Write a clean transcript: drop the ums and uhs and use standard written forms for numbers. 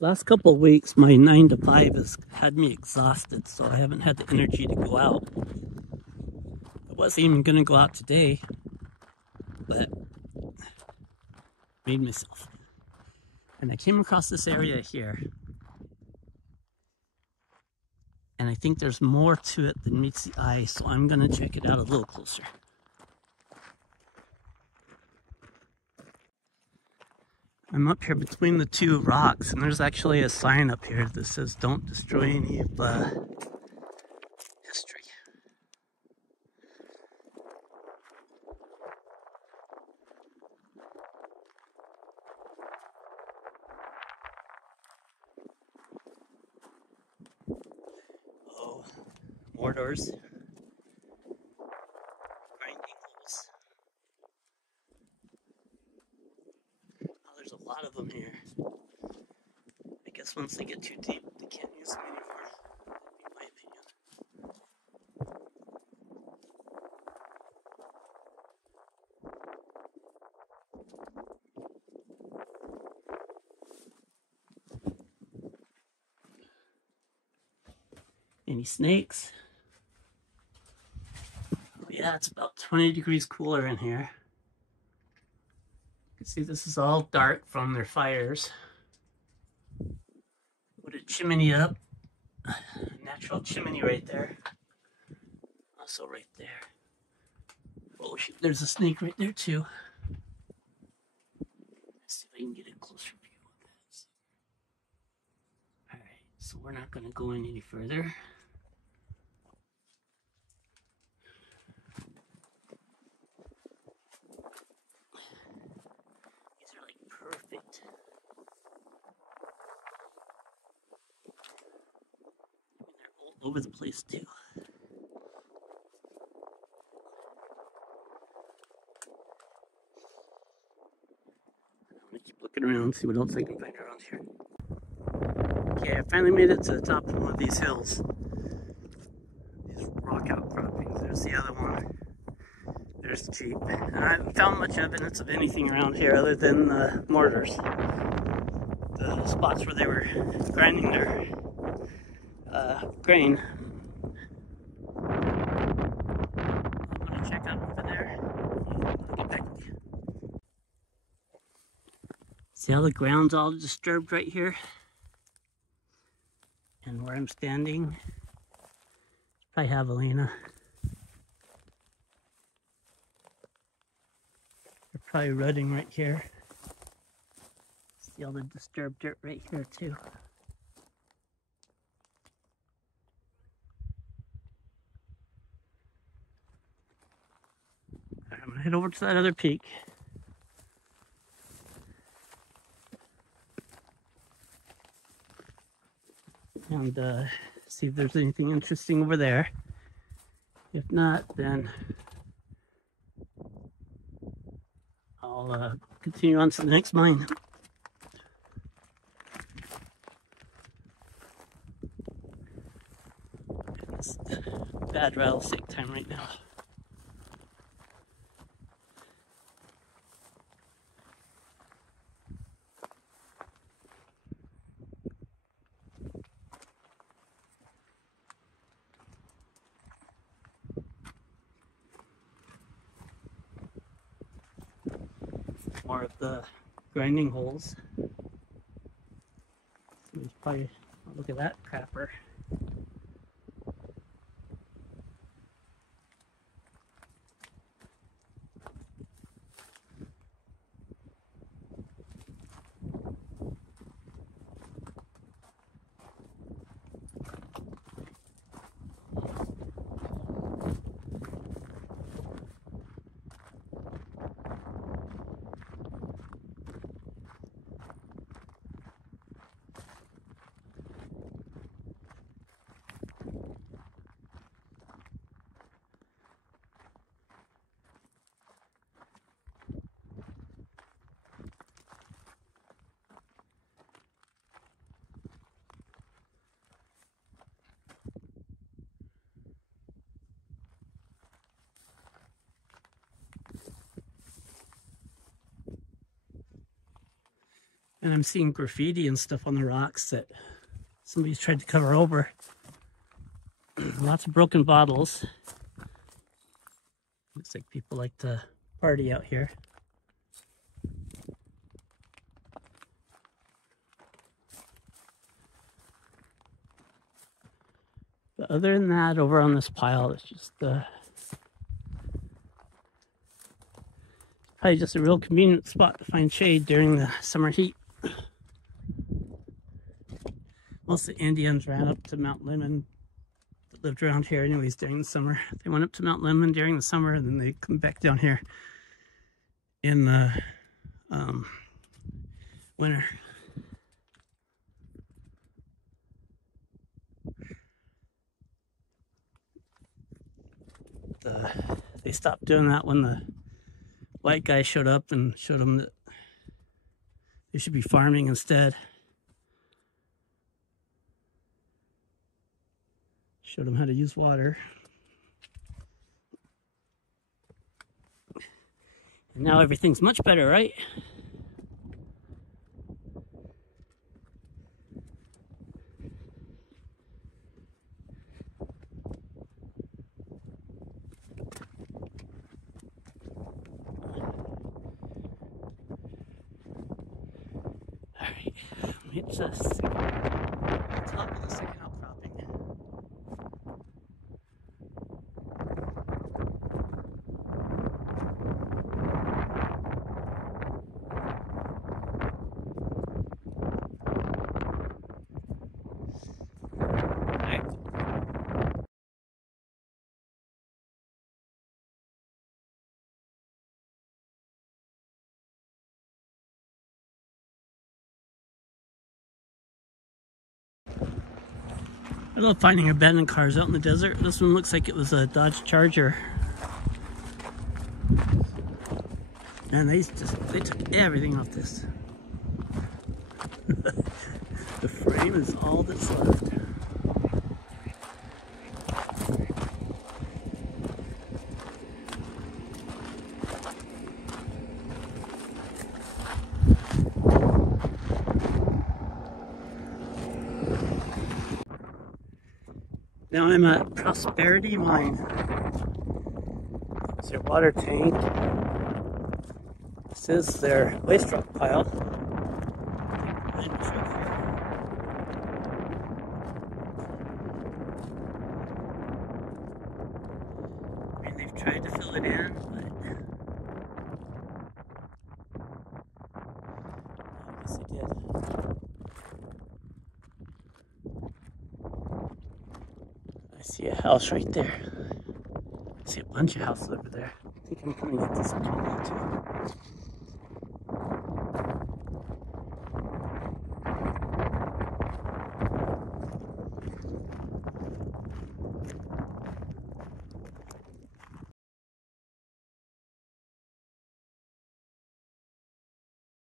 Last couple of weeks, my 9 to 5 has had me exhausted, so I haven't had the energy to go out. I wasn't even going to go out today, but made myself. And I came across this area here, and I think there's more to it than meets the eye, so I'm going to check it out a little closer. I'm up here between the two rocks, and there's actually a sign up here that says don't destroy any of the history. Oh, more doors. Grinding holes. Oh, there's a lot of them here. I guess once they get too deep, they can't use them anymore, in my opinion. Any snakes? Oh yeah, it's about 20 degrees cooler in here. You can see this is all dark from their fires. Put a chimney up. Natural chimney right there. Also right there. Oh shoot, there's a snake right there too. Let's see if I can get a closer view of this. Alright, so we're not going to go in any further. These are like perfect. I mean, they're all over the place too. I'm gonna keep looking around, see what else I can find around here. Okay, I finally made it to the top of one of these hills. These rock outcroppings. There's the other one. There's the Jeep. And I haven't found much evidence of anything around here other than the mortars. The spots where they were grinding their grain. I'm gonna check out over there. I'll get back with you. See how the ground's all disturbed right here? And where I'm standing, it's probably javelina. They're probably rutting right here. See all the disturbed dirt right here too. Right, I'm gonna head over to that other peak. And see if there's anything interesting over there. If not, then I'll continue on to the next mine. It's bad rattlesnake time right now. More of the grinding holes. There's probably, oh, look at that crapper. And I'm seeing graffiti and stuff on the rocks that somebody's tried to cover over. Lots of broken bottles. Looks like people like to party out here. But other than that, over on this pile, it's just probably just a real convenient spot to find shade during the summer heat. Most of the Indians ran up to Mount Lemmon that lived around here anyways during the summer. They went up to Mount Lemmon during the summer, and then they come back down here in the winter. They stopped doing that when the white guy showed up and showed them that they should be farming instead. Showed them how to use water. And now everything's much better, right? Alright, it's just top of the second outcropping. I love finding abandoned cars out in the desert. This one looks like it was a Dodge Charger. And they took everything off this. The frame is all that's left. Now I'm at Prosperity Mine. It's their water tank. This is their waste rock pile. I mean, they've tried to fill it in, but I guess they did. I see a house right there. I see a bunch of houses over there. I think I'm coming into this one too.